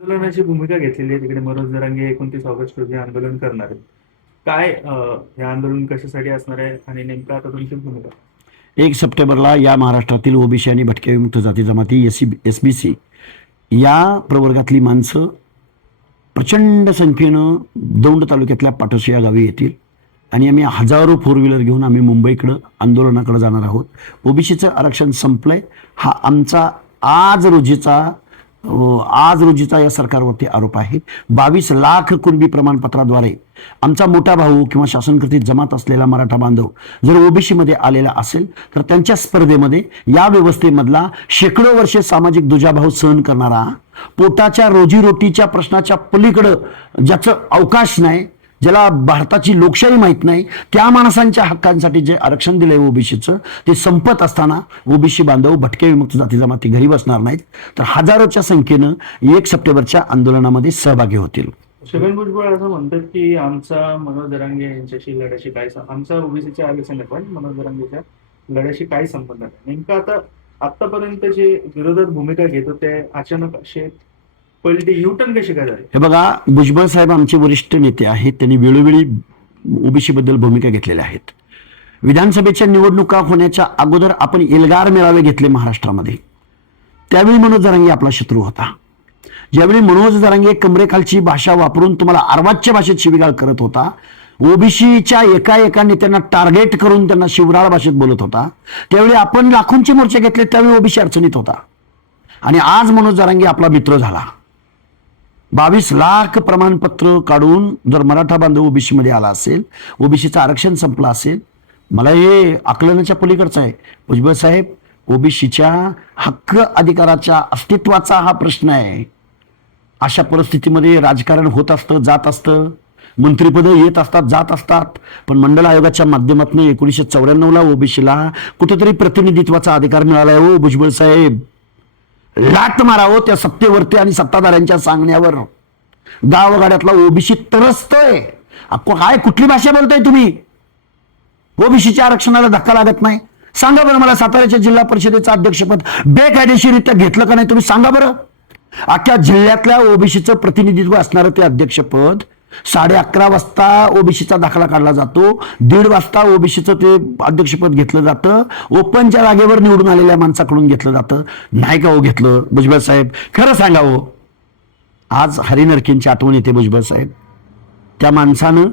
आंदोलनाची भूमिका घेतलेली आहे. तिकडे मनोज जरांगे 29 ऑगस्ट रोजी आंदोलन करणार आहेत. काय हे आंदोलन कशासाठी असणार आहे आणि नेमकं आता तुमची भूमिका? 1 सप्टेंबरला या महाराष्ट्रातील ओबीसी आणि भटक्या विमुक्त जाती जमाती SBC या प्रवर्गातली माणसं प्रचंड संख्येनं दौंड तालुक्यातल्या पाटोशी या गावी येतील आणि आम्ही हजारो 4 व्हीलर घेऊन आम्ही मुंबईकडं आंदोलनाकडे जाणार आहोत. ओबीसीचं आरक्षण संपलंय हा आमचा आज रोजीचा या सरकारवरती आरोप आहे. 22 लाख कुणबी प्रमाणपत्राद्वारे आमचा मोठा भाऊ किंवा शासनकृतीत जमात असलेला मराठा बांधव जर ओबीसी मध्ये आलेला असेल तर त्यांच्या स्पर्धेमध्ये या व्यवस्थेमधला शेकडो वर्षे सामाजिक दुजाभाव सहन करणारा, पोटाच्या रोजीरोटीच्या प्रश्नाच्या पलीकडं ज्याचं अवकाश नाही, ज्याला भारताची लोकशाही माहीत नाही, त्या माणसांच्या हक्कांसाठी जे आरक्षण दिलंय ओबीसीचं ते संपत असताना ओबीसी बांधव भटके विमुक्त जाती जमाती घरी बसणार नाहीत, तर हजारोच्या संख्येनं 1 सप्टेंबरच्या आंदोलनामध्ये सहभागी होतील. छगन भुजबळ असं म्हणतात की आमचा मनोज जरांगे यांच्याशी लढ्याशी काय आमचा ओबीसीच्या आरक्षण पण मनोज जरांगेच्या लढ्याशी काय संबंध आहे? नेमकं आता आतापर्यंत जे विरोधात भूमिका घेत होते अचानक असे पलटी युटर्न कशी काय झाली? हे बघा, भुजबळ साहेब आमचे वरिष्ठ नेते आहेत. त्यांनी वेळोवेळी ओबीसी बद्दल भूमिका घेतलेल्या आहेत. विधानसभेच्या निवडणुका होण्याच्या अगोदर आपण एल्गार मेळावे घेतले महाराष्ट्रामध्ये. त्यावेळी मनोज जरांगे आपला शत्रू होता. ज्यावेळी मनोज जरांगे कमरेखालची भाषा वापरून तुम्हाला अर्वाच्य भाषेत शिवीगाळ करत होता, ओबीसीच्या एका नेत्यांना टार्गेट करून त्यांना शिवराळ भाषेत बोलत होता, त्यावेळी आपण लाखोंचे मोर्चे घेतले. त्यावेळी ओबीसी अडचणीत होता आणि आज मनोज जरांगे आपला मित्र झाला. 22 लाख प्रमाणपत्र काढून जर मराठा बांधव ओबीसी मध्ये आला असेल, ओबीसीचं आरक्षण संपलं असेल, मला हे आकलनाच्या पलीकडचं आहे. भुजबळ साहेब, ओबीसीच्या हक्क अधिकाराच्या अस्तित्वाचा हा प्रश्न आहे. अशा परिस्थितीमध्ये राजकारण होत असतं, जात असतं, मंत्रिपदं येत असतात, जात असतात, पण मंडल आयोगाच्या माध्यमातून 1994ला ओबीसीला कुठेतरी प्रतिनिधित्वाचा अधिकार मिळालाय. हो भुजबळ साहेब, लाट मारावं त्या सत्तेवरती आणि सत्ताधाऱ्यांच्या सांगण्यावर. गावगाड्यातला ओबीसी तरसतोय. काय कुठली भाषा बोलताय तुम्ही? ओबीसीच्या आरक्षणाला धक्का लागत नाही? सांगा बरं मला, साताऱ्याच्या जिल्हा परिषदेचं अध्यक्षपद बेकायदेशीरित्या घेतलं का नाही तुम्ही सांगा बरं. अख्ख्या जिल्ह्यातल्या ओबीसीचं प्रतिनिधित्व असणारं ते अध्यक्षपद 11:30 वाजता ओबीसीचा दाखला काढला जातो, 1:30 वाजता ओबीसीचं ते अध्यक्षपद घेतलं जातं, ओपनच्या जागेवर निवडून आलेल्या माणसाकडून घेतलं जातं. नाही का हो घेतलं? भुजबळ साहेब खरं सांगा हो. आज हरिनरकेंची आठवण येते भुजबळ साहेब. त्या माणसानं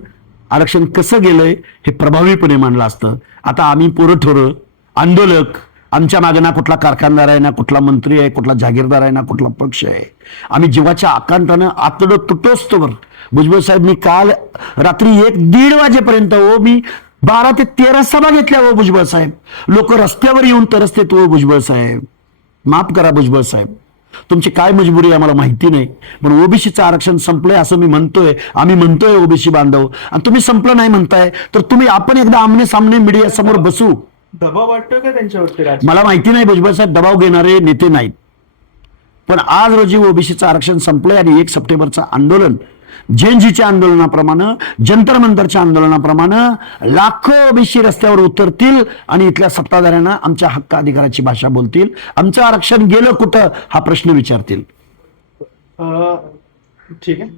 आरक्षण कसं गेलंय हे प्रभावीपणे मांडलं असतं. आता आम्ही पोरं ठोरं आंदोलक, आमच्या मागे ना कुठला कारखानदार आहे, ना कुठला मंत्री आहे, कुठला जागीरदार आहे, ना कुठला पक्ष आहे. आम्ही जीवाच्या आकांतानं आतडं तुटोस्तोवर. भुजबळ साहेब, मी काल रात्री 1-1:30 वाजेपर्यंत मी 12 ते 13 सभा घेतल्या. हो भुजबळ साहेब, लोक रस्त्यावर येऊन तरसतेत. हो भुजबळ साहेब, माफ करा भुजबळ साहेब, तुमची काय मजबुरी आहे मला माहिती नाही, पण ओबीसीचं आरक्षण संपलंय असं मी म्हणतोय, आम्ही म्हणतोय ओबीसी बांधव, आणि तुम्ही संपलं नाही म्हणताय, तर तुम्ही आपण एकदा आमने सामने मीडिया समोर बसू. दबाव वाटतो का त्यांच्यावरती? मला माहिती नाही भुजबळ साहेब, दबाव घेणारे नेते नाहीत, पण आज रोजी ओबीसीचं आरक्षण संपलंय आणि 1 सप्टेंबरचं आंदोलन जेएनजीच्या आंदोलनाप्रमाणे, जंतर मंतरच्या आंदोलनाप्रमाणे लाखो ओबीसी रस्त्यावर उतरतील आणि इथल्या सत्ताधाऱ्यांना आमच्या हक्क अधिकाराची भाषा बोलतील. आमचं आरक्षण गेलं कुठं हा प्रश्न विचारतील. ठीक आहे.